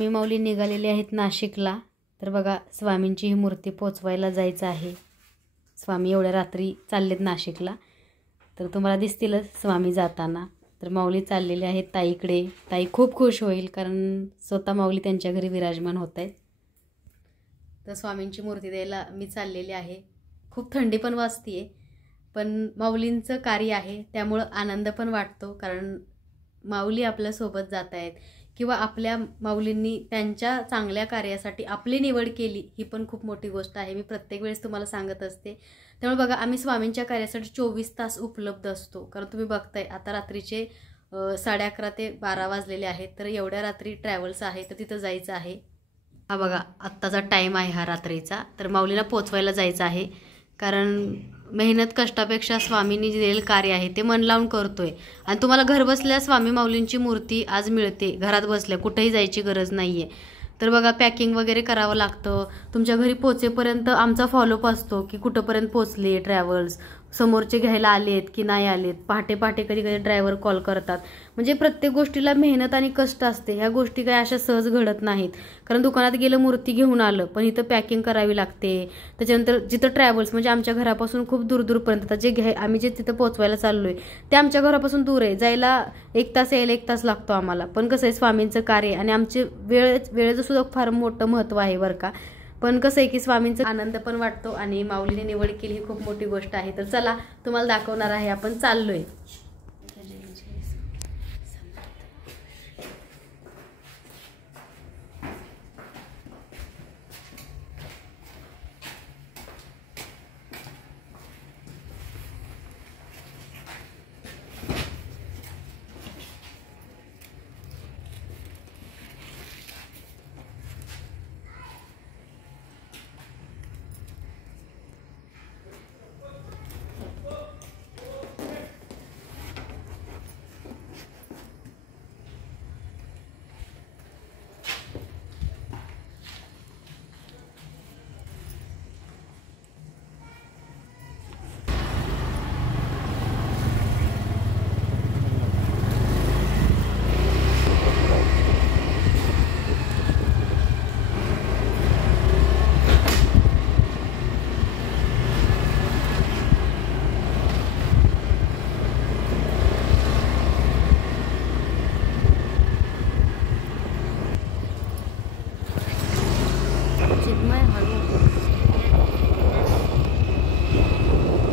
मी माऊली निघालेले आहेत नाशिकला। तर बघा स्वामींची ही मूर्ती पोचवायला जायचं आहे। स्वामी एवढ्या रात्री चाललेत नाशिकला, तर तुम्हाला दिसतीलच स्वामी जाताना। तर माऊली चाललेले आहेत ताईकडे। ताई खूप खुश होईल, कारण स्वतः माऊली त्यांच्या घरी विराजमान होत आहेत। तर स्वामींची मूर्ती द्यायला मी चाललेली आहे। खूप थंडी पण वाजतीये, पण माऊलींचं कार्य आहे त्यामुळे आनंद पण वाटतो, कारण माऊली आपल्या सोबत जात आहेत किंवा आपल्या माऊलींनी त्यांच्या चांगल्या कार्यासाठी आपली निवड केली, ही पण खूप मोठी गोष्ट आहे। मी प्रत्येक वेळेस तुम्हाला सांगत असते। त्यामुळे बघा आम्ही स्वामींच्या कार्यासाठी 24 तास उपलब्ध असतो, कारण तुम्ही बघताय आता रात्रीचे 11:30 ते 12 वाजलेले आहेत। तर एवढ्या रात्री ट्रॅव्हल्स आहे, तर तिथं जायचं आहे। हा बघा आत्ताचा टाईम आहे हा रात्रीचा। तर माऊलीला पोचवायला जायचं आहे, कारण मेहनत कष्टापेक्षा स्वामींनी जे दिलेलं कार्य आहे ते मन लावून करतोय। आणि तुम्हाला घर बसल्या स्वामी माऊलींची मूर्ती आज मिळते, घरात बसल्या, कुठेही जायची गरज नाहीये। तर बघा पॅकिंग वगैरे करावं लागतं। तुमच्या घरी पोचेपर्यंत आमचा फॉलोअप असतो की कुठंपर्यंत पोचले ट्रॅव्हल्स, समोरचे घ्यायला आलेत की नाही आलेत। पहाटे पहाटे कधी कधी ड्रायव्हर कॉल करतात। म्हणजे प्रत्येक गोष्टीला मेहनत आणि कष्ट असते। ह्या गोष्टी काय अशा सहज घडत नाहीत, कारण दुकानात गेलं मूर्ती घेऊन आलं, पण इथं पॅकिंग करावी लागते। त्याच्यानंतर जिथं ट्रॅव्हल्स म्हणजे आमच्या घरापासून खूप दूरपर्यंत आम्ही जे तिथं पोचवायला चाललोय ते आमच्या घरापासून दूर आहे। जायला 1 तास यायला 1 तास लागतो आम्हाला। पण कसं आहे स्वामींचं कार्य आणि आमचे वेळेचं सुद्धा फार मोठं महत्त्व आहे बरं का। पण कसं आहे की स्वामींचा आनंद पण वाटतो आणि माऊलीने निवड केली ही खूप मोठी गोष्ट आहे। तर चला तुम्हाला दाखवणार आहे, आपण चाललोय।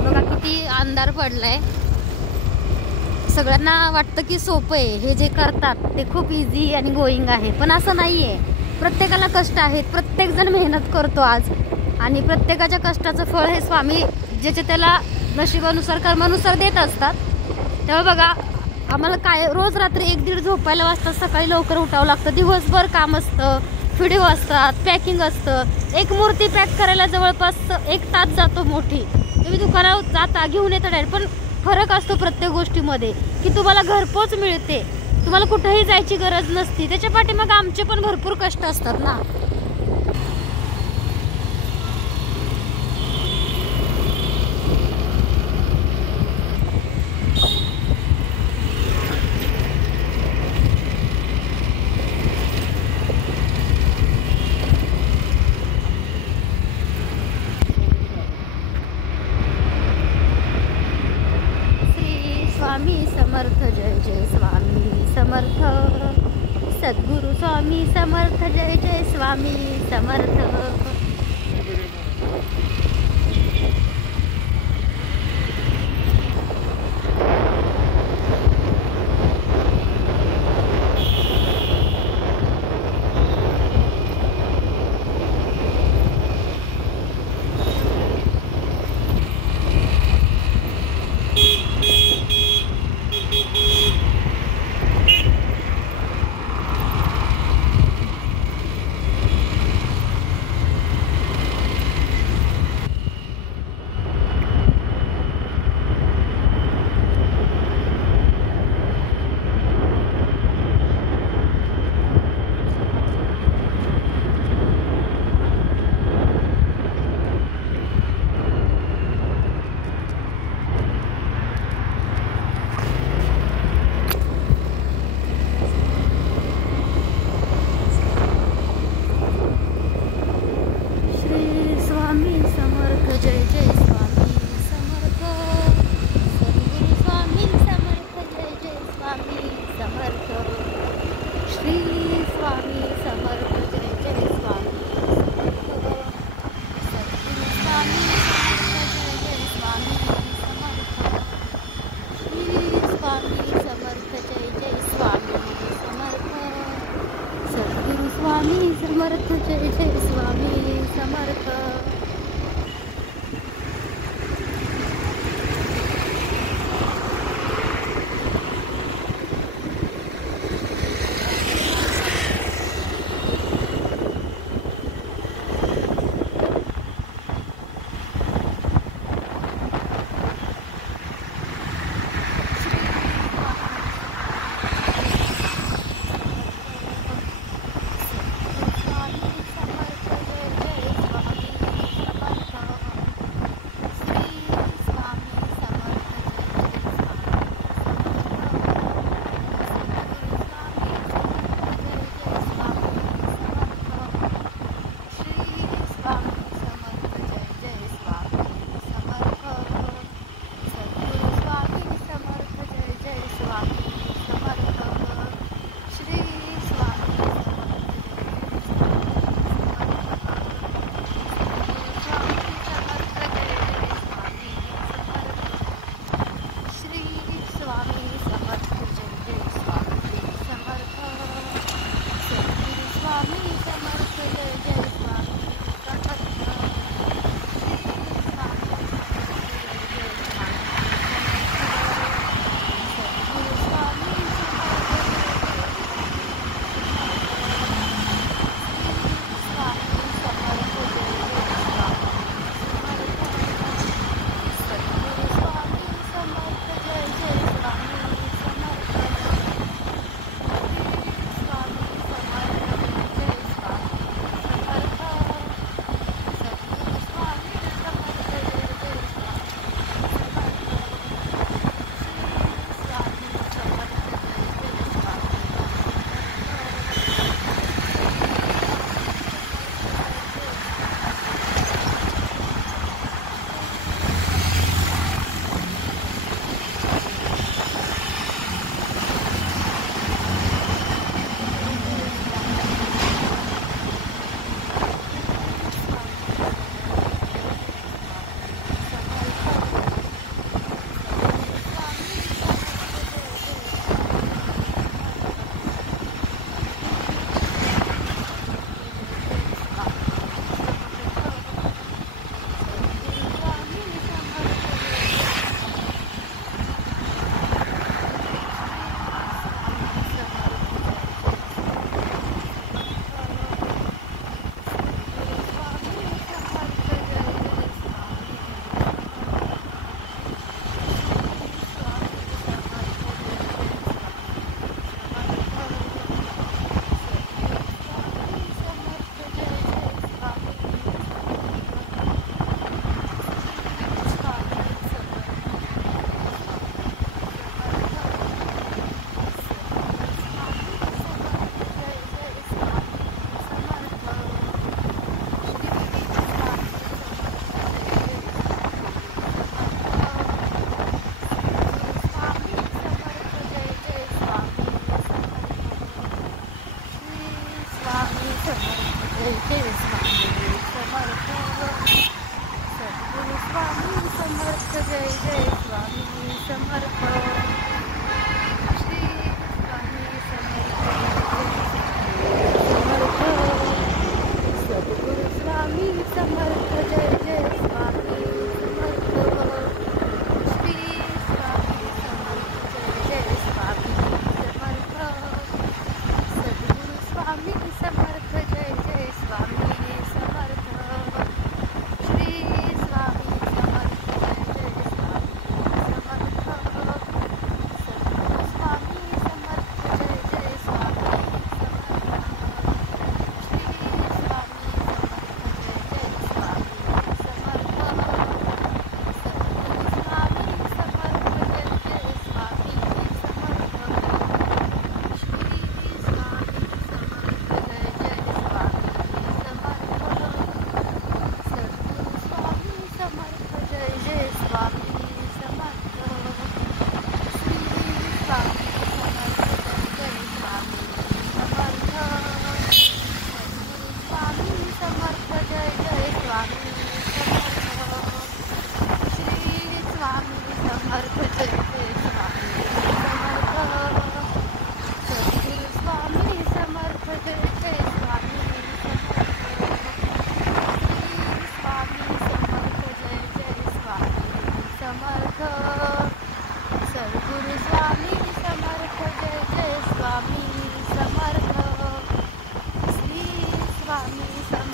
बघा किती अंधार पडलाय। सगळ्यांना वाटतं की सोपं आहे, हे जे करतात ते खूप इझी आणि गोईंग आहे, पण असं नाहीये। प्रत्येकाला कष्ट आहेत, प्रत्येक जण मेहनत करतो आज, आणि प्रत्येकाच्या कष्टाचं फळ हे स्वामी ज्याचे त्याला नशिबानुसार कर्मानुसार देत असतात। त्यामुळे बघा आम्हाला काय रोज रात्री 1-1.5 झोपायला वाजतात, सकाळी लवकर उठावं लागतं, दिवसभर काम असतं, व्हिडिओ असतात, पॅकिंग असतं। एक मूर्ती पॅक करायला जवळपास 1 तास जातो मोठी। तुम्ही दुकानावर जाता घेऊन येता डायरेक्ट, पण फरक असतो प्रत्येक गोष्टीमध्ये की तुम्हाला घरपोच मिळते, तुम्हाला कुठेही जायची गरज नसती। त्याच्या पाठीमाग आमचे पण भरपूर कष्ट असतात ना। स्वामी समर्थ, जय जय स्वामी समर्थ, सद्गुरु स्वामी समर्थ, जय जय स्वामी समर्थ। समर्थ जय जय स्वामी समर्थ.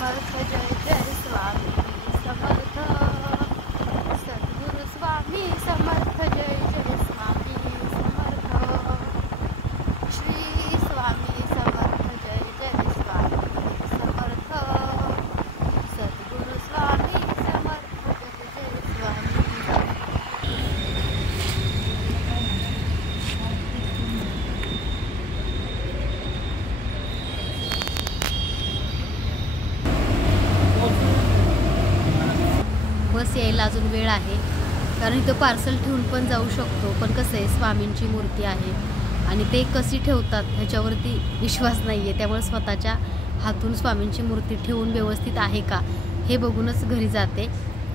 समर्थ, जय जय स्वामी समर्थ, सद्गुरु स्वामी समर्थ, जय जय स्वामी समर्थ, श्री स्वामी समर्थ, जय जय स्वामी समर्थ, सद्गुरु स्वामी समर्थ, जय जय स्वामी. बस यायला अजून वेळ आहे, कारण इथं पार्सल ठेवून पण जाऊ शकतो. पण कसं आहे, स्वामींची मूर्ती आहे आणि ते कशी ठेवतात ह्याच्यावरती विश्वास नाही आहे. त्यामुळे स्वतःच्या हातून स्वामींची मूर्ती ठेवून व्यवस्थित आहे का हे बघूनच घरी जाते.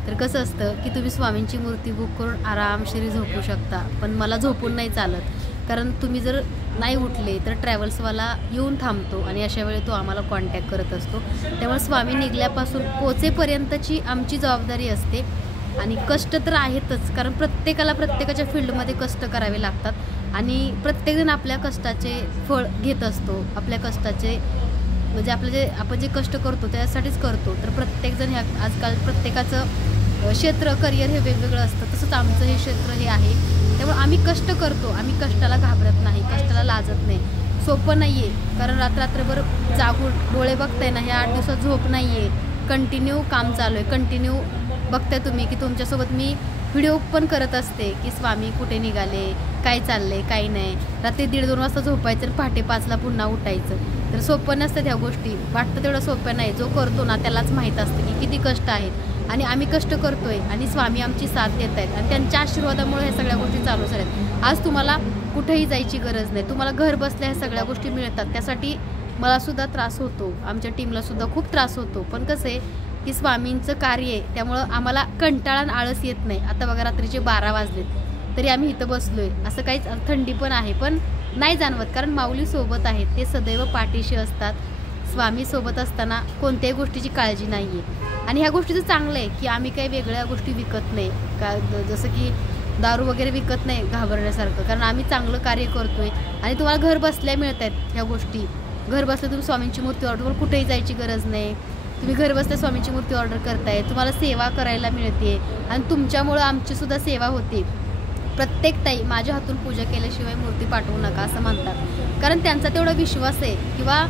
तर कसं असतं की तुम्ही स्वामींची मूर्ती बुक करून आरामशीर झोपू शकता, पण मला झोपून नाही चालत. कारण तुम्ही जर नाही उठले तर ट्रॅव्हल्सवाला येऊन थांबतो आणि अशा वेळी तो आम्हाला कॉन्टॅक्ट करत असतो. त्यामुळे स्वामी निघल्यापासून पोचेपर्यंतची आमची जबाबदारी असते. आणि कष्ट तर आहेतच, कारण प्रत्येकाला प्रत्येकाच्या फील्डमध्ये कष्ट करावे लागतात आणि प्रत्येकजण आपल्या कष्टाचे फळ घेत असतो. आपल्या कष्टाचे म्हणजे आपण जे कष्ट करतो त्यासाठीच करतो. तर प्रत्येकजण ह्या आजकाल प्रत्येकाचं क्षेत्र करिअर हे वेगवेगळं असतं. तसंच आमचं हे क्षेत्र हे आहे. त्यामुळे आम्ही कष्ट करतो, आम्ही कष्टाला घाबरत नाही, कष्टाला लाजत नाही. सोपं नाही आहे, कारण रात्रभर जागून डोळे बघताय ना, ह्या 8 दिवसात झोप नाही आहे, कंटिन्यू काम चालू आहे. कंटिन्यू बघताय तुम्ही की तुमच्यासोबत मी व्हिडिओ पण करत असते की स्वामी कुठे निघाले, काय चाललंय, काही नाही. रात्री 1:30-2 वाजता झोपायचं आणि पहाटे 5ला पुन्हा उठायचं. तर सोपं नसतं ह्या गोष्टी, वाटतं तेवढं सोपं नाही. जो करतो ना त्यालाच माहीत असतं की किती कष्ट आहेत आणि आम्ही कष्ट करतोय आणि स्वामी आमची साथ देत आहेत आणि त्यांच्या आशीर्वादामुळे ह्या सगळ्या गोष्टी चालू झाल्यात. आज तुम्हाला कुठेही जायची गरज नाही, तुम्हाला घर बसल्या ह्या सगळ्या गोष्टी मिळतात. त्यासाठी मला सुद्धा त्रास होतो, आमच्या टीमला सुद्धा खूप त्रास होतो. पण कसं आहे की स्वामींचं कार्य आहे, त्यामुळं आम्हाला कंटाळा आणि आळस येत नाही. आता बघा रात्रीचे 12 वाजलेत तरी आम्ही इथं बसलोय. असं काहीच, थंडी पण आहे पण नाही जाणवत, कारण माऊली सोबत आहेत, ते सदैव पाठीशी असतात. स्वामी सोबत असताना कोणत्याही गोष्टीची काळजी नाही आहे. आणि ह्या गोष्टीचं चांगलं आहे की आम्ही काही वेगळ्या गोष्टी विकत नाही का, जसं की दारू वगैरे विकत नाही घाबरण्यासारखं, कारण आम्ही चांगलं कार्य करतोय आणि तुम्हाला घर बसल्या मिळत आहेत ह्या गोष्टी. घर बसल्या तुम्ही स्वामींची मूर्ती ऑर्डर करून कुठेही जायची गरज नाही. तुम्ही घर बसल्या स्वामींची मूर्ती ऑर्डर करताय, तुम्हाला सेवा करायला मिळते आणि तुमच्यामुळं आमची सुद्धा सेवा होते. प्रत्येक ताई माझ्या हातून पूजा केल्याशिवाय मूर्ती पाठवू नका असं म्हणतात, कारण त्यांचा तेवढा विश्वास आहे. किंवा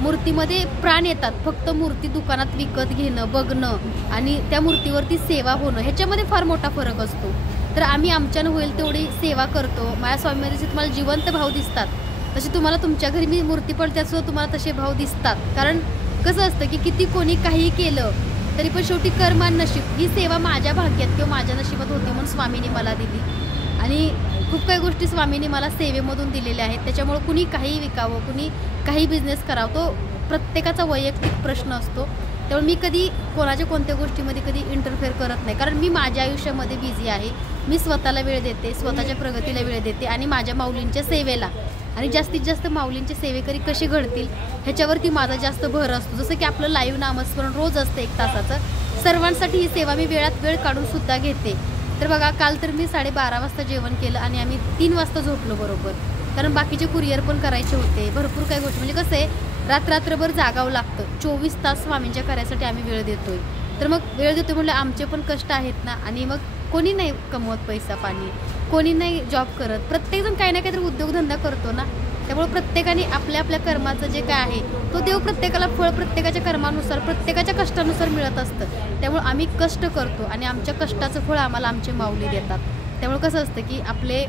मूर्तीमध्ये प्राण येतात, फक्त मूर्ती दुकानात विकत घेणं, बघणं आणि त्या मूर्तीवरती सेवा होणं ह्याच्यामध्ये फार मोठा फरक असतो. तर आम्ही आमच्यानं होईल तेवढी सेवा करतो. माझ्या स्वामीमध्ये जे तुम्हाला जिवंत भाव दिसतात तसे तुम्हाला तुमच्या घरी मी मूर्ती पडते सुद्धा तुम्हाला तसे भाव दिसतात. कारण कसं असतं की किती कोणी काही केलं तरी पण शेवटी कर्म आणि नशीब, ही सेवा माझ्या भाग्यात किंवा माझ्या नशिबात होती म्हणून स्वामींनी मला दिली. आणि खूप काही गोष्टी स्वामींनी मला सेवेमधून दिलेल्या आहेत. त्याच्यामुळे कुणी काही विकावं, कुणी काही बिझनेस करावं, तो प्रत्येकाचा वैयक्तिक प्रश्न असतो. त्यामुळे मी कधी कोणाच्या कोणत्या गोष्टीमध्ये कधी इंटरफेअर करत नाही, कारण मी माझ्या आयुष्यामध्ये बिझी आहे. मी स्वतःला वेळ देते, स्वतःच्या प्रगतीला वेळ देते आणि माझ्या माऊलींच्या सेवेला, आणि जास्तीत जास्त माऊलींचे सेवेकरी कसे घडतील ह्याच्यावरती माझा जास्त भर असतो. जसं की आपलं लाईव्ह नामस्मरण रोज असतं 1 तासाचं, सर्वांसाठी ही सेवा मी वेळात वेळ काढून सुद्धा घेते. तर बघा काल तर मी 12:30 वाजता जेवण केलं आणि आम्ही 3 वाजता झोपलो बरोबर, कारण बाकीचे कुरिअर पण करायचे होते, भरपूर काही गोष्टी. म्हणजे कसं आहे, रात्रभर जागावं लागतं. 24 तास स्वामींच्या कार्यासाठी आम्ही वेळ देतोय. तर मग वेळ देतो म्हणजे आमचे पण कष्ट आहेत ना. आणि मग कोणी नाही कमवत पैसा पाणी, कोणी नाही जॉब करत, प्रत्येकजण काही ना काहीतरी उद्योगधंदा करतो ना. त्यामुळे प्रत्येकाने आपल्या आपल्या कर्माचं जे काय आहे तो देव प्रत्येकाला फळ प्रत्येकाच्या कर्मानुसार, प्रत्येकाच्या कष्टानुसार मिळत असतं. त्यामुळे आम्ही कष्ट करतो आणि आमच्या कष्टाचं फळ आम्हाला आमचे माऊली देतात. त्यामुळे कसं असतं की आपले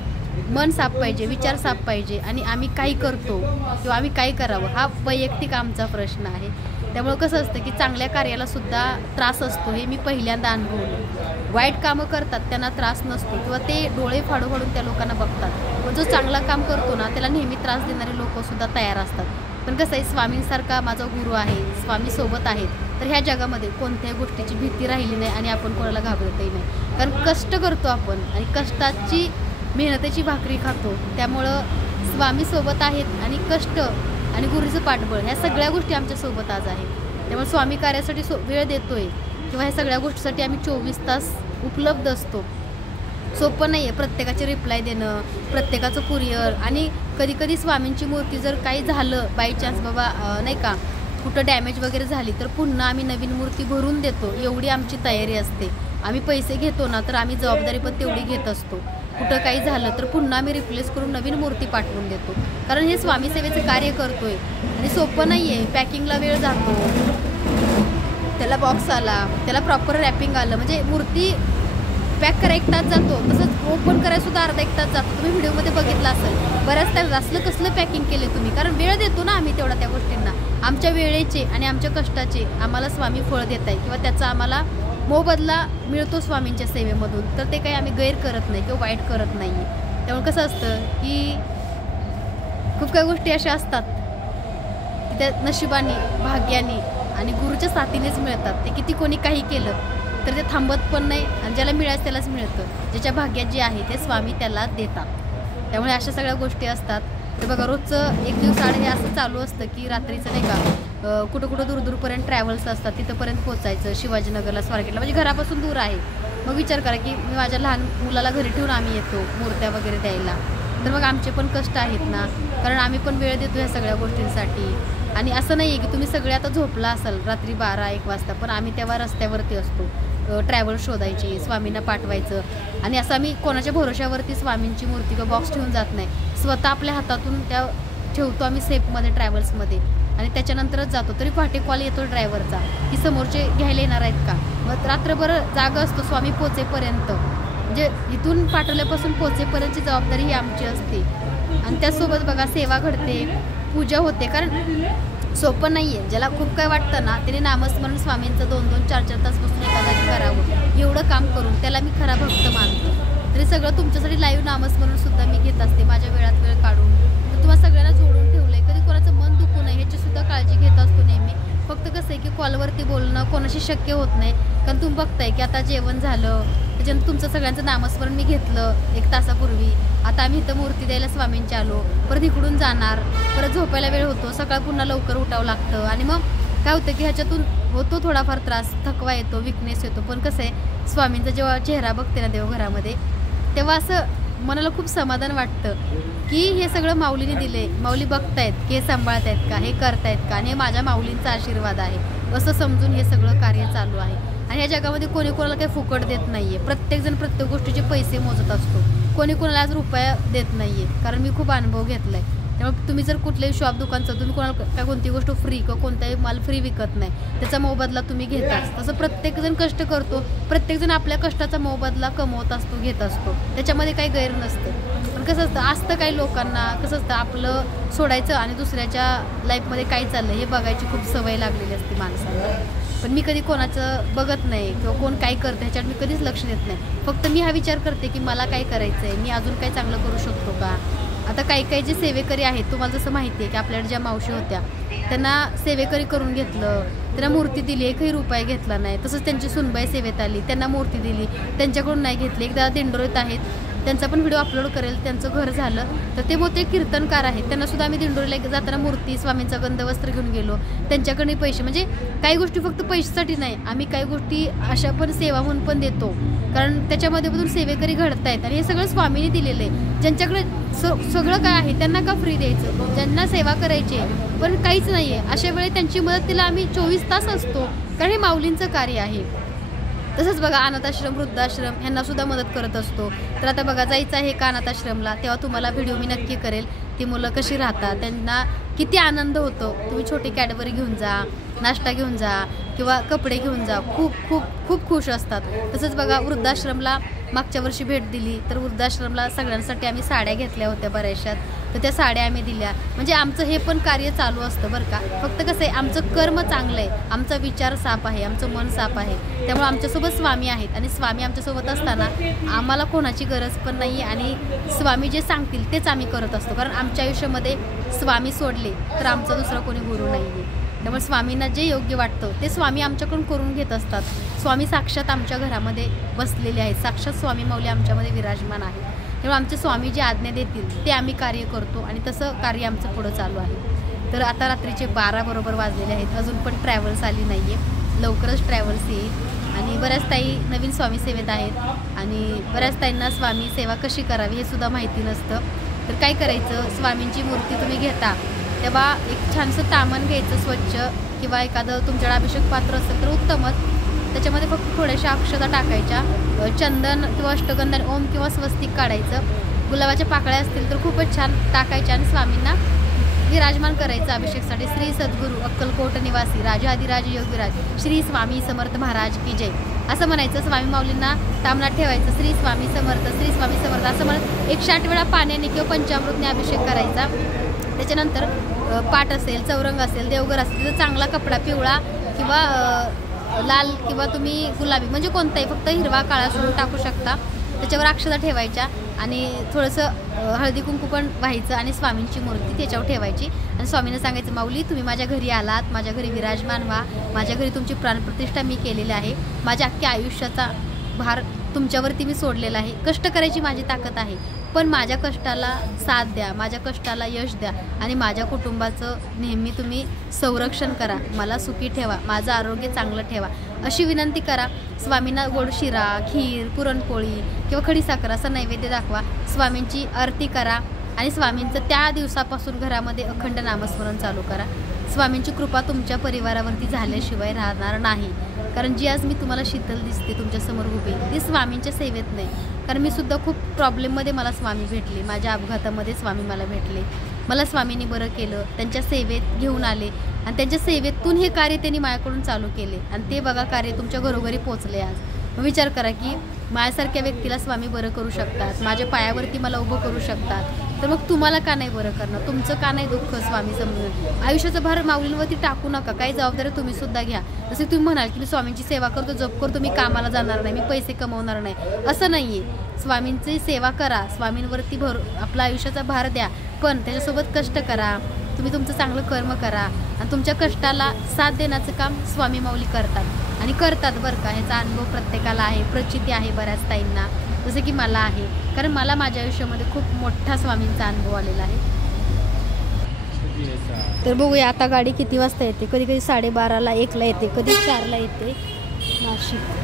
मन साफ पाहिजे, विचार साफ पाहिजे आणि आम्ही काय करतो किंवा आम्ही काय करावं हा वैयक्तिक आमचा प्रश्न आहे. त्यामुळे कसं असतं की चांगल्या कार्याला सुद्धा त्रास असतो, हे मी पहिल्यांदा अनुभवलं. वाईट कामं करतात त्यांना त्रास नसतो किंवा ते डोळे फाडू फाडून त्या लोकांना बघतात, पण जो चांगला काम करतो ना त्याला नेहमी त्रास देणारे लोकसुद्धा तयार असतात. पण कसं आहे, स्वामींसारखा माझा गुरु आहे, स्वामी सोबत आहेत, तर ह्या जगामध्ये कोणत्याही गोष्टीची भीती राहिली नाही आणि आपण कोणाला घाबरतही नाही. कारण कष्ट करतो आपण आणि कष्टाची मेहनतीची भाकरी खातो. त्यामुळं स्वामी सोबत आहेत आणि कष्ट आणि गुरुचं पाठबळ ह्या सगळ्या गोष्टी आमच्यासोबत आज आहेत. त्यामुळे स्वामी कार्यासाठी वेळ देतोय किंवा ह्या सगळ्या गोष्टीसाठी आम्ही 24 तास उपलब्ध असतो. सोपं नाही आहे प्रत्येकाचे रिप्लाय देणं, प्रत्येकाचं कुरिअर. आणि कधी कधी स्वामींची मूर्ती जर काही झालं बाय चान्स बाबा नाही का, कुठं डॅमेज वगैरे झाली तर पुन्हा आम्ही नवीन मूर्ती भरून देतो, एवढी आमची तयारी असते. आम्ही पैसे घेतो ना, तर आम्ही जबाबदारी पण तेवढी घेत असतो. कुठं काही झालं तर पुन्हा आम्ही रिप्लेस करून नवीन मूर्ती पाठवून देतो, कारण हे स्वामी सेवेचं कार्य करतोय आणि सोपं नाही आहे. पॅकिंगला वेळ जातो, त्याला बॉक्स आला, त्याला प्रॉपर रॅपिंग आलं, म्हणजे मूर्ती पॅक करा 1 तास जातो, तसंच ओपन करायला सुद्धा अर्धा 1 तास जातो. तुम्ही व्हिडिओमध्ये बघितलं असेल. बऱ्याच तास असलं कसलं पॅकिंग केले तुम्ही, कारण वेळ देतो ना आम्ही तेवढा त्या गोष्टींना. आमच्या वेळेचे आणि आमच्या कष्टाचे आम्हाला स्वामी फळ देत आहे किंवा त्याचा आम्हाला मोबदला मिळतो स्वामींच्या सेवेमधून, तर ते काही आम्ही गैर करत नाही किंवा वाईट करत नाही. त्यामुळे कसं असतं की खूप काही गोष्टी अशा असतात की त्या नशिबाने, भाग्याने आणि गुरुच्या साथीनेच मिळतात. ते किती कोणी काही केलं तर ते थांबत पण नाही आणि ज्याला मिळायचं त्यालाच मिळतं. ज्याच्या भाग्यात जे आहे ते स्वामी त्याला देतात. त्यामुळे अशा सगळ्या गोष्टी असतात. तर बघा, रोजचं 1 दिवस आड हे असं चालू असतं की रात्रीचं नाही का, कुठं कुठं दूरपर्यंत ट्रॅव्हल्स असतात, तिथंपर्यंत पोचायचं. शिवाजीनगरला, स्वारगेटला, म्हणजे घरापासून दूर आहे. मग विचार करा की मी माझ्या लहान मुलाला घरी ठेवून आम्ही येतो मूर्त्या वगैरे द्यायला. तर मग आमचे पण कष्ट आहेत ना, कारण आम्ही पण वेळ देतो ह्या सगळ्या गोष्टींसाठी. आणि असं नाही आहे की तुम्ही सगळे आता झोपला असाल रात्री 12-1 वाजता, पण आम्ही तेव्हा रस्त्यावरती असतो. ट्रॅव्हल शोधायची, स्वामींना पाठवायचं. आणि असं आम्ही कोणाच्या भरोशावरती स्वामींची मूर्ती किंवा बॉक्स ठेवून जात नाही. स्वतः आपल्या हातातून त्या ठेवतो आम्ही सेफमध्ये, ट्रॅव्हल्समध्ये, आणि त्याच्यानंतरच जातो. तरी पहाटे कॉल येतो ड्रायव्हरचा की समोरचे घ्यायला येणार आहेत का. मग रात्रभर जागा असतो स्वामी पोचेपर्यंत, म्हणजे इथून पाठवल्यापासून पोचेपर्यंतची जबाबदारी ही आमची असते. आणि त्यासोबत बघा, सेवा घडते, पूजा होते. कारण सोपं नाही आहे. ज्याला खूप काय वाटतं ना, त्याने नामस्मरण स्वामींचं 2-2, 4-4 तास बसून एका जागी करावं. एवढं काम करून त्याला मी खरा भक्त मानतो. तरी सगळं तुमच्यासाठी लाईव्ह नामस्मरणसुद्धा मी घेत असते माझ्या वेळात वेळ काढून. तर तुम्हाला सगळ्यांना जोडून ठेवलं आहे. कधी कोणाचं मन दुखू नये ह्याचीसुद्धा काळजी घेत असतो नेहमी. फक्त कसं आहे की कॉलवरती बोलणं कोणाशी शक्य होत नाही, कारण तुम्ही बघताय की आता जेवण झालं, त्याच्यानंतर तुमचं सगळ्यांचं नामस्मरण मी घेतलं 1 तासापूर्वी. आता आम्ही इथं मूर्ती द्यायला स्वामींच्या आलो, परत इकडून जाणार, परत झोपायला वेळ होतो, सकाळ पुन्हा लवकर उठावं लागतं. आणि मग काय होतं की ह्याच्यातून होतो थोडाफार त्रास, थकवा येतो, विकनेस येतो. पण कसं आहे, स्वामींचा जेव्हा चेहरा बघते ना देवघरामध्ये, तेव्हा असं मनाला खूप समाधान वाटतं की हे सगळं माऊलीने दिले, माऊली बघतायत की हे सांभाळतायत का, हे करतायत का, आणि हे माझ्या माऊलींचा आशीर्वाद आहे असं समजून हे सगळं कार्य चालू आहे. आणि या जगामध्ये कोणी कोणाला काही फुकट देत नाही आहे. प्रत्येकजण प्रत्येक गोष्टीचे पैसे मोजत असतो. कोणी कोणाला आज रुपया देत नाही आहे, कारण मी खूप अनुभव घेतला आहे. त्यामुळे तुम्ही जर कुठल्याही शॉप दुकानचं तुम्ही कोणाला काय कोणती गोष्ट फ्री किंवा कोणताही माल फ्री विकत नाही, त्याचा मोबदला तुम्ही घेताच. तसं प्रत्येकजण कष्ट करतो, प्रत्येकजण आपल्या कष्टाचा मोबदला कमवत असतो, घेत असतो. त्याच्यामध्ये काही गैर नसतं. पण कसं असतं काही लोकांना कसं असतं, आपलं सोडायचं आणि दुसऱ्याच्या लाईफमध्ये काय चाललं हे बघायची खूप सवय लागलेली असते माणसांना. पण मी कधी कोणाचं बघत नाही किंवा कोण काय करतं ह्याच्यात मी कधीच लक्ष देत नाही. फक्त मी हा विचार करते की मला काय करायचं आहे, मी अजून काय चांगलं करू शकतो का. आता काही जे सेवेकरी आहेत, तुम्हाला जसं माहिती आहे की आपल्याकडे ज्या मावशी होत्या त्यांना सेवेकरी करून घेतलं, त्यांना मूर्ती दिली, 1ही रुपया घेतला नाही. तसंच त्यांची सुनबाई सेवेत आली, त्यांना मूर्ती दिली, त्यांच्याकडून नाही घेतली. एकदा दिंडोरीत आहेत, त्यांचा पण व्हिडिओ अपलोड करेल. त्यांचं घर झालं तर ते मोठे कीर्तनकार आहेत, त्यांनासुद्धा आम्ही दिंडोरीला जाताना मूर्ती, स्वामींचा गंधवस्त्र घेऊन गेलो. त्यांच्याकडे पैसे, म्हणजे काही गोष्टी फक्त पैशासाठी नाही, आम्ही काही गोष्टी अशा पण सेवा म्हणून पण देतो, कारण त्याच्यामध्ये मधून सेवेकरी घडतायत. आणि हे सगळं स्वामीने दिलेलं आहे. ज्यांच्याकडे सगळं काय आहे त्यांना का फ्री द्यायचं, ज्यांना सेवा करायची पण काहीच नाही आहे, अशा वेळी त्यांची मदतीला आम्ही 24 तास असतो, कारण हे माऊलींचं कार्य आहे. तसंच बघा, अनाथाश्रम, वृद्धाश्रम ह्यांनासुद्धा मदत करत असतो. तर आता बघा, जायचं आहे का अनाथाश्रमला, तेव्हा तुम्हाला व्हिडिओ मी नक्की करेल. ती मुलं कशी राहतात, त्यांना किती आनंद होतो. तुम्ही छोटी कॅडबरी घेऊन जा, नाश्ता घेऊन जा किंवा कपडे घेऊन जा, खूप खूप खूप खुश असतात. तसंच बघा, वृद्धाश्रमला मागच्या वर्षी भेट दिली, तर वृद्धाश्रमला सगळ्यांसाठी आम्ही साड्या घेतल्या होत्या बऱ्याचशात, तर त्या साड्या आम्ही दिल्या. म्हणजे आमचं हे पण कार्य चालू असतं बरं का. फक्त कसं आहे, आमचं कर्म चांगलं आहे, आमचा विचार साफ आहे, आमचं मन साफ आहे. त्यामुळे आमच्यासोबत स्वामी आहेत, आणि स्वामी आमच्यासोबत असताना आम्हाला कोणाची गरज पण नाही आहे. आणि स्वामी जे सांगतील तेच आम्ही करत असतो, कारण आमच्या आयुष्यामध्ये स्वामी सोडले तर आमचा दुसरा कोणी गुरु नाही आहे. त्यामुळे स्वामींना जे योग्य वाटतं ते स्वामी आमच्याकडून करून घेत असतात. स्वामी साक्षात आमच्या घरामध्ये बसलेले आहेत, साक्षात स्वामी माऊली आमच्यामध्ये विराजमान आहे. त्यामुळे आमचे स्वामी जे आज्ञा देतील ते आम्ही कार्य करतो, आणि तसं कार्य आमचं पुढं चालू आहे. तर आता रात्रीचे 12 बरोबर वाजलेले आहेत, अजून पण ट्रॅव्हल्स आली नाही आहे. लवकरच ट्रॅव्हल्स येईल. आणि बऱ्याच ताई नवीन स्वामी सेवेत आहेत, आणि बऱ्याच ताईंना स्वामी सेवा कशी करावी हे सुद्धा माहिती नसतं. तर काय करायचं, स्वामींची मूर्ती तुम्ही घेता तेव्हा एक छानसं तामण घ्यायचं स्वच्छ, किंवा एखादं तुमच्याकडे अभिषेक पात्र असेल तर उत्तमच. त्याच्यामध्ये फक्त थोड्याशा अक्षता टाकायच्या, चंदन किंवा अष्टगंध ओम किंवा स्वस्तिक काढायचं, गुलाबाच्या पाकळ्या असतील तर खूपच छान टाकायच्या आणि स्वामींना विराजमान करायचं अभिषेकसाठी. श्री सद्गुरू अक्कलकोट निवासी राजाधिराज योगीराज श्री स्वामी समर्थ महाराज की जय असं म्हणायचं. स्वामी माऊलींना तामणात ठेवायचं, श्री स्वामी समर्थ श्री स्वामी समर्थ असं म्हणत 108 वेळा पाण्याने किंवा पंचामृतने अभिषेक करायचा. त्याच्यानंतर पाट असेल, चौरंग असेल, देवघर असेल तर चांगला कपडा पिवळा किंवा लाल किंवा तुम्ही गुलाबी म्हणजे कोणताही, फक्त हिरवा काळा सोडून टाकू शकता. त्याच्यावर अक्षता ठेवायच्या आणि थोडंसं हळदी कुंकू पण व्हायचं आणि स्वामींची मूर्ती त्याच्यावर ठेवायची आणि स्वामींना सांगायचं, माऊली तुम्ही माझ्या घरी आलात, माझ्या घरी विराजमान व्हा, माझ्या घरी तुमची प्राणप्रतिष्ठा मी केलेली आहे, माझ्या अख्ख्या आयुष्याचा भार तुमच्यावरती मी सोडलेला आहे, कष्ट करायची माझी ताकद आहे, पण माझ्या कष्टाला साथ द्या, माझ्या कष्टाला यश द्या आणि माझ्या कुटुंबाचं नेहमी तुम्ही संरक्षण करा, मला सुखी ठेवा, माझं आरोग्य चांगलं ठेवा अशी विनंती करा. स्वामींना गोड शिरा, खीर, पुरणपोळी किंवा खडीसाखर असा नैवेद्य दाखवा, स्वामींची आरती करा आणि स्वामींचं त्या दिवसापासून घरामध्ये अखंड नामस्मरण चालू करा. स्वामींची कृपा तुमच्या परिवारावरती झाल्याशिवाय राहणार नाही. कारण जी आज मी तुम्हाला शीतल दिसते तुमच्यासमोर उभी, ती स्वामींच्या सेवेत नाही. कारण मी सुद्धा खूप प्रॉब्लेममध्ये मला स्वामी भेटले, माझ्या अपघातामध्ये स्वामी मला भेटले, मला स्वामींनी बरं केलं, त्यांच्या सेवेत घेऊन आले आणि त्यांच्या सेवेतून हे कार्य त्यांनी माझ्याकडून चालू केले आणि ते बघा कार्य तुमच्या घरोघरी पोचले आज. मग विचार करा की माझ्यासारख्या व्यक्तीला स्वामी बरं करू शकतात, माझ्या पायावरती मला उभं करू शकतात, तर मग तुम्हाला का नाही बरं करणार, तुमचं का नाही दुःख स्वामी समजून. आयुष्याचा भार माऊलींवरती टाकू नका, काही जबाबदारी तुम्ही सुद्धा घ्या. जसे तुम्ही म्हणाल की मी स्वामींची सेवा करतो, जप करतो, मी कामाला जाणार नाही, मी पैसे कमवणार नाही, असं नाही आहे. स्वामींची सेवा करा, स्वामींवरती आपला आयुष्याचा भार द्या, पण त्याच्यासोबत कष्ट करा, तुम्ही तुमचं चांगलं कर्म करा आणि तुमच्या कष्टाला साथ देण्याचं काम स्वामी माऊली करतात आणि करतात बरं का. ह्याचा अनुभव प्रत्येकाला आहे, प्रचिती आहे बऱ्याच ताईंना, जसं की मला आहे, कारण मला माझ्या आयुष्यामध्ये खूप मोठा स्वामींचा अनुभव आलेला आहे. तर बघूया आता गाडी किती वाजता येते. कधी कधी 12:30ला 1ला येते, कधी 4ला येते नाशिक.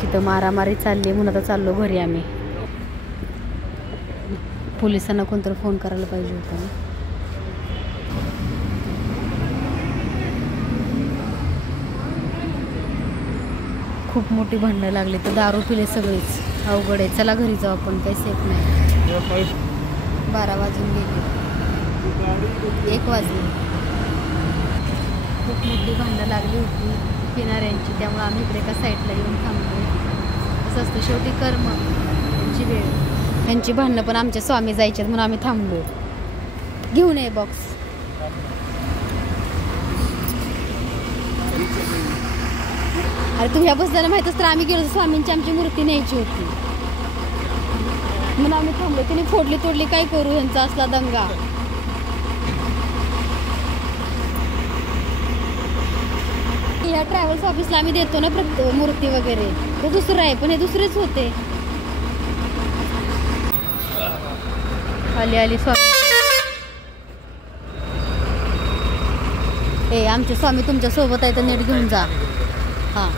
तिथं मारामारी चालली म्हणून आता चाललो घरी आम्ही. पोलिसांना कोणतरी फोन करायला पाहिजे होता. खूप मोठी भांडणं लागली तर दारू पिले सगळेच, अवघड आहे. चला घरी जाऊ आपण, काही सेफ नाही. 12 वाजून गेले, 1 वाजले. खूप मोठी भांडणं लागली होती पिणाऱ्यांची, त्यामुळे आम्ही इकडे एका साईडला येऊन थांबलो. असं असतं शेवटी कर्म, त्यांची वेळ, त्यांची भांडणं पण आमच्या स्वामी जायचे म्हणून आम्ही थांबलो. घेऊन ये बॉक्स. अरे तू ह्या बसल्याला माहीतच तर आम्ही गेलो, स्वामींची आमची मूर्ती न्यायची होती म्हणून आम्ही थांबलो. तिने फोडली तोडली, काय करू, ह्यांचा असला दंगा. या ट्रॅव्हल्स ऑफिसला आम्ही देतो ना प्रत्येक मूर्ती वगैरे, तो दुसरं आहे पण हे दुसरेच होते. आली आली स्वामी. ए आमचे स्वामी तुमच्या सोबत आहे तर नीट घेऊन जा. हां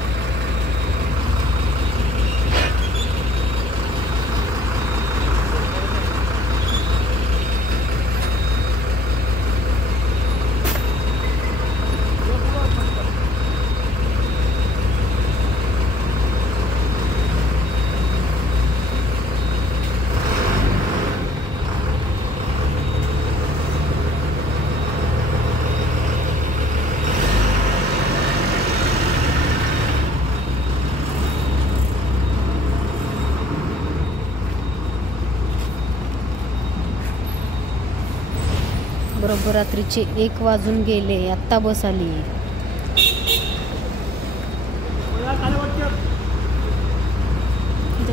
बरोबर रात्रीचे 1 वाजून गेले. आत्ता बस आली.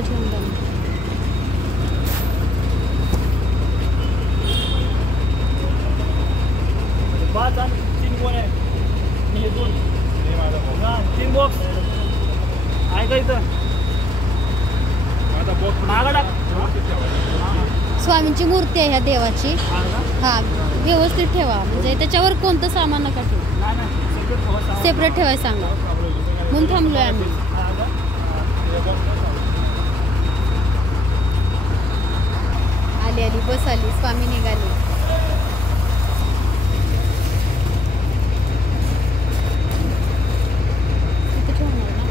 ठेवून द्या ना. तीन बॉक्स आहे का इथं? स्वामींची मूर्ती आहे ह्या देवाची. हा व्यवस्थित ठेवा, म्हणजे त्याच्यावर कोणतं सामान नका ठेवू. सेपरेट ठेवायला सांगा. म्हणून थांबलोय आम्ही. आली बस आली. स्वामी निघाले. इथे ठेवणार ना.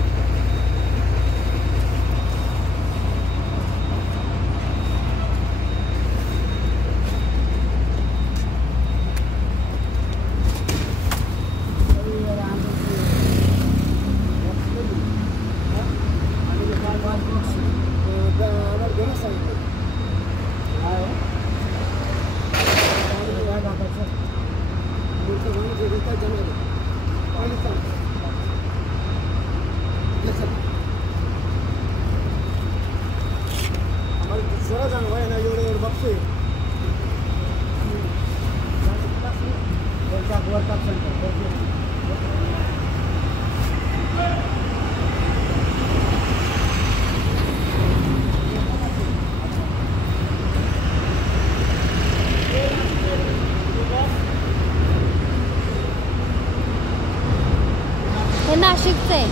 हे नाशिकचं आहे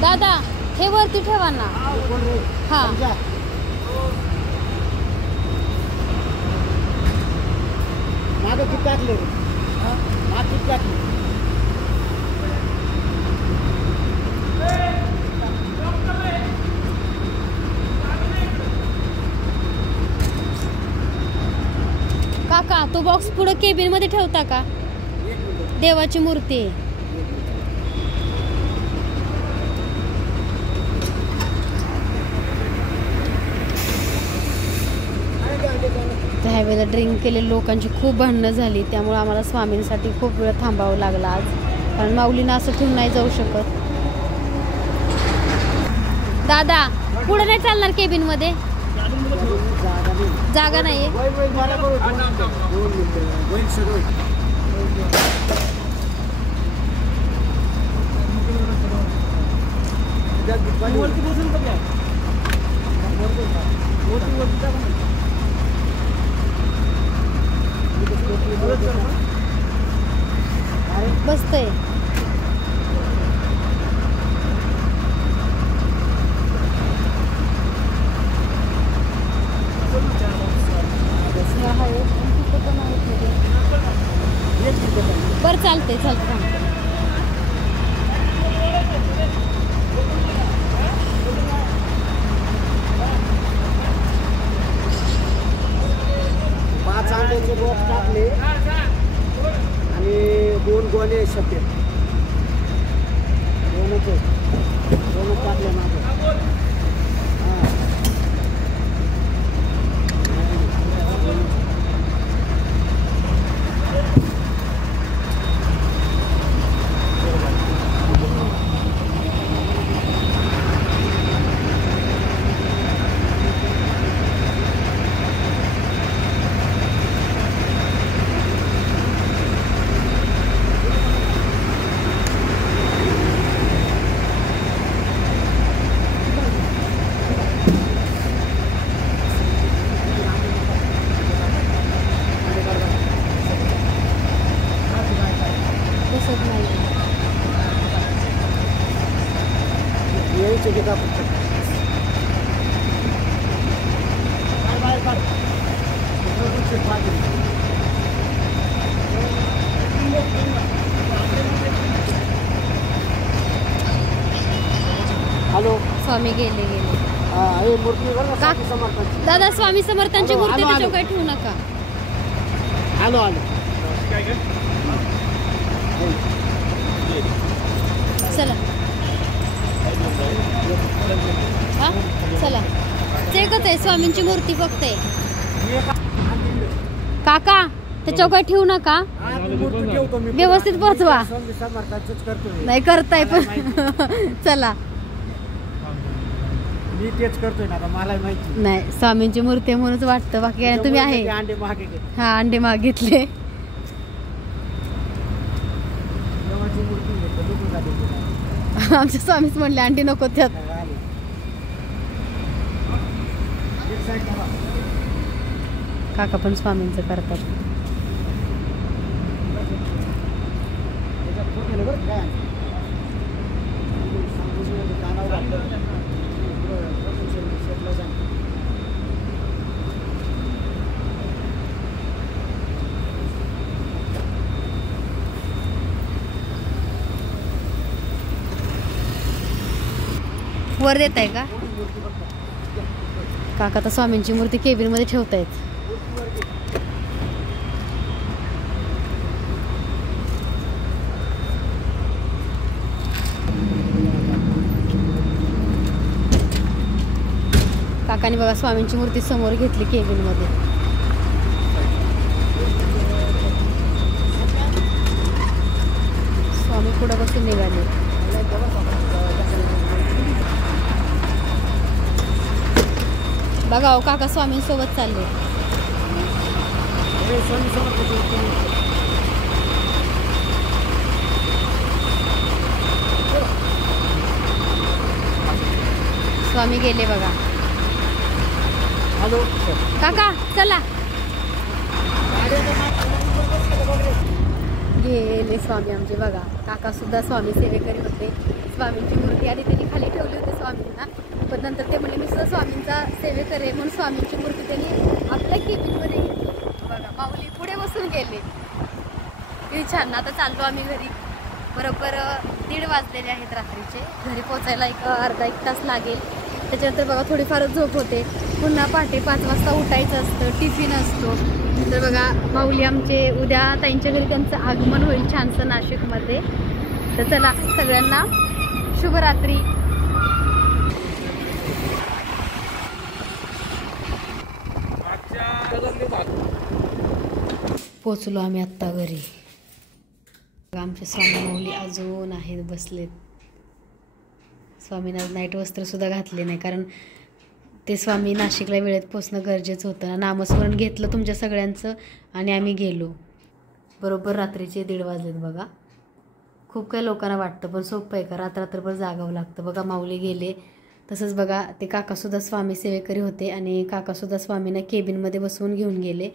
दादा. हे वरती ठेवा ना. हा मागं किती टाकले? माग किती टाकले? काका तो बॉक्स पुढे केबिन मध्ये ठेवता का? देवाची मूर्ती. त्यावेळेला ड्रिंक केलेल्या लोकांची खूप भांडणं झाली, त्यामुळे आम्हाला स्वामींसाठी खूप वेळ थांबावं लागला आज, कारण माऊलींना असं ठेवून नाही जाऊ शकत. दादा पुढे नाही चालणार केबिन मध्ये? जागा नाहीये. बसतंय. बरं चालतंय चालतं. पाच आंब्याचे बॉक्स टाकले आणि 2 गोणे सफेद. दोनच टाकले माझं. हॅलो. स्वामी गेले. दादा स्वामी समर्थांची मूर्ती त्याच्यावर काही ठेवू नका. आलो. चला हा चला. एकच आहे स्वामींची मूर्ती फक्त आहे. काका त्याच्यावर काय ठेवू नका, हा, ती मूर्ती ठेवतो मी. व्यवस्थित पोहोचवा. स्वामी समर्थांचंच करतोय. नाही करताय पण चला. मी तेच करतोय ना, आता मला माहिती. नाही, स्वामींची मूर्ती आहे म्हणूनच वाटतं, बाकी काय नाही. तुम्ही आहे. अंडे मागे घे. हा, अंडे मागितले. देवाची मूर्ती घेतो, दुखून जाते तुला. आमचे स्वामीच म्हणले अंडी नको त्यात. एक साईड करा. काका पण स्वामींचं करतात. त्याच्यात फोन केलं बरं काय? कानावर घातलं. शेतला जाईल. वर देत आहे का काका? तर स्वामींची मूर्ती केबिन मध्ये ठेवतायत. काकाने बघा स्वामींची मूर्ती समोर घेतली केबिन मध्ये. स्वामी पुढे बसून निघाले. बघा काका स्वामींसोबत चालले. स्वामी गेले बघा. हॅलो काका चला. गेले स्वामी आमचे बघा. काका सुद्धा स्वामी सेवेकरी होते. स्वामींची मूर्ती आधी त्यांनी खाली ठेवली होती स्वामींना, पण नंतर ते म्हणले मी सुद्धा स्वामींचा सेवेकरी आहे म्हणून स्वामींची मूर्ती त्यांनी आपल्या केबिनमध्ये घेतली. बघा माऊली पुढे बसून गेले. किती छान. आता चाललो आम्ही घरी. बरोबर 1:30 वाजलेले आहेत रात्रीचे. घरी पोचायला अर्धा-1 तास लागेल. त्याच्यानंतर बघा थोडीफारच झोप होते. पुन्हा पहाटे 5 वाजता उठायचं असतं, टिफिन असतो. तर बघा माऊली आमचे उद्या ताईंच्या घरी त्यांचं आगमन होईल छानसं नाशिकमध्ये. तर चला सगळ्यांना शुभरात्री. पोचलो आम्ही आत्ता घरी. आमचे स्वामी माऊली अजून आहेत बसलेत. स्वामींना नाईट वस्त्र सुद्धा घातले नाही, कारण ते स्वामी नाशिकला वेळेत पोचणं गरजेचं होतं. नामस्मरण घेतलं तुमच्या सगळ्यांचं आणि आम्ही गेलो. बरोबर रात्रीचे 1:30 वाजलेत बघा. खूप काही लोकांना वाटतं, पण सोपं आहे का? रात्रभर जागावं लागतं. बघा माऊली गेले. तसंच बघा ते काकासुद्धा स्वामी सेवेकरी होते आणि काकासुद्धा स्वामींना केबिनमध्ये बसवून घेऊन गेले,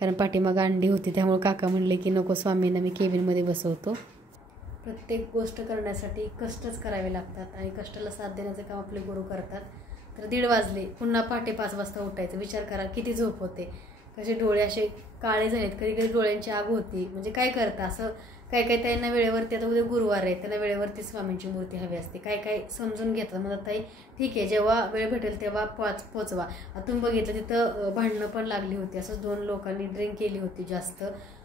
कारण पाठीमागं अंडी होती. त्यामुळे काका म्हणले की नको, स्वामींना मी केबिनमध्ये बसवतो. प्रत्येक गोष्ट करण्यासाठी कष्टच करावे लागतात आणि कष्टाला साथ देण्याचं काम आपले गुरु करतात. तर 1:30 वाजले. पुन्हा पहाटे 5 वाजता उठायचं. विचार करा किती झोप होते. कसे डोळे असे काळे झालेत. कधी कधी डोळ्यांची आग होती. म्हणजे काय करता असं काय काय त्यांना वेळेवरती, आता उद्या गुरुवार आहे, त्यांना वेळेवरती स्वामींची मूर्ती हवी असते. काय काय समजून घेतात. म्हणतात ताई ठीक आहे, जेव्हा वेळ भेटेल तेव्हा पोचवा. तुम्ही बघितलं तिथं भांडणं पण लागली होती. असंच 2 लोकांनी ड्रिंक केली होती जास्त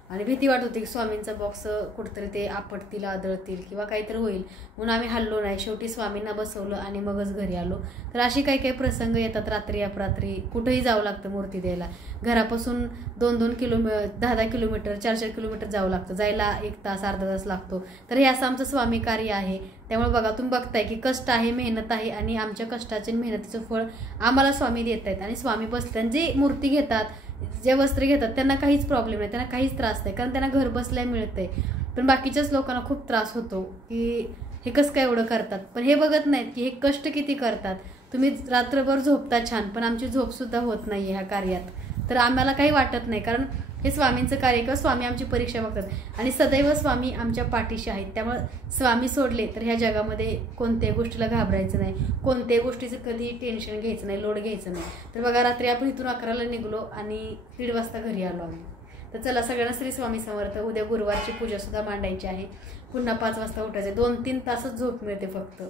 आणि भीती वाटत होती की स्वामींचा बॉक्स कुठंतरी ते आपटतील, आदळतील किंवा काहीतरी होईल, म्हणून आम्ही हल्लो नाही. शेवटी स्वामींना बसवलं आणि मगच घरी आलो. तर अशी काही काही प्रसंग येतात. रात्री अपरात्री कुठंही जावं लागतं मूर्ती द्यायला. घरापासून 2-2 किलोमीटर, 10-10 किलोमीटर, 4-4 किलोमीटर जावं लागतं. जायला 1 तास, अर्धा तास लागतो. तर हे असं आमचं स्वामी कार्य आहे. त्यामुळे बघा तुम्ही बघताय की कष्ट आहे, मेहनत आहे आणि आमच्या कष्टाचे मेहनतीचं फळ आम्हाला स्वामी देत आहेत. आणि स्वामी बसतात, जे मूर्ती घेतात, जे वस्त्र घेतात, त्यांना काहीच प्रॉब्लेम नाही, त्यांना काहीच त्रास नाही, कारण त्यांना घर बसल्या मिळतंय. पण बाकीच्याच लोकांना खूप त्रास होतो की हे कसं काय एवढं करतात. पण हे बघत नाहीत की हे कष्ट किती करतात. तुम्ही रात्रभर झोपता छान, पण आमची झोपसुद्धा होत नाही ह्या कार्यात. तर आम्हाला काही वाटत नाही, कारण हे स्वामींचं कार्य किंवा स्वामी आमची परीक्षा बघतात आणि सदैव स्वामी आमच्या पाठीशी आहेत. त्यामुळे स्वामी सोडले तर ह्या जगामध्ये कोणत्याही गोष्टीला घाबरायचं नाही, कोणत्याही गोष्टीचं कधी टेन्शन घ्यायचं नाही, लोड घ्यायचं नाही. तर बघा रात्री आपण इथून 11ला निघलो आणि 1:30 वाजता घरी आलो आम्ही. तर चला सगळ्यांना श्री स्वामी समर्थ. उद्या गुरुवारची पूजासुद्धा मांडायची आहे. पुन्हा 5 वाजता उठायचं. 2-3 तासच झोप मिळते फक्त.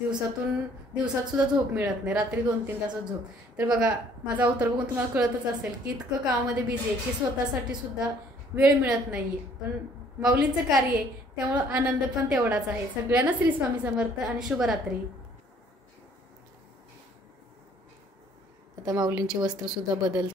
दिवसात सुद्धा झोप मिळत नाही. रात्री 2-3 तासच झोप. तर बघा माझा अवतार बघून तुम्हाला कळतच असेल की इतकं कामामध्ये बिझी आहे की स्वतःसाठी सुद्धा वेळ मिळत नाहीये. पण माऊलींचं कार्य आहे त्यामुळं आनंद पण तेवढाच आहे. सगळ्यांना श्री स्वामी समर्थ आणि शुभरात्री. आता माऊलींचे वस्त्र सुद्धा बदल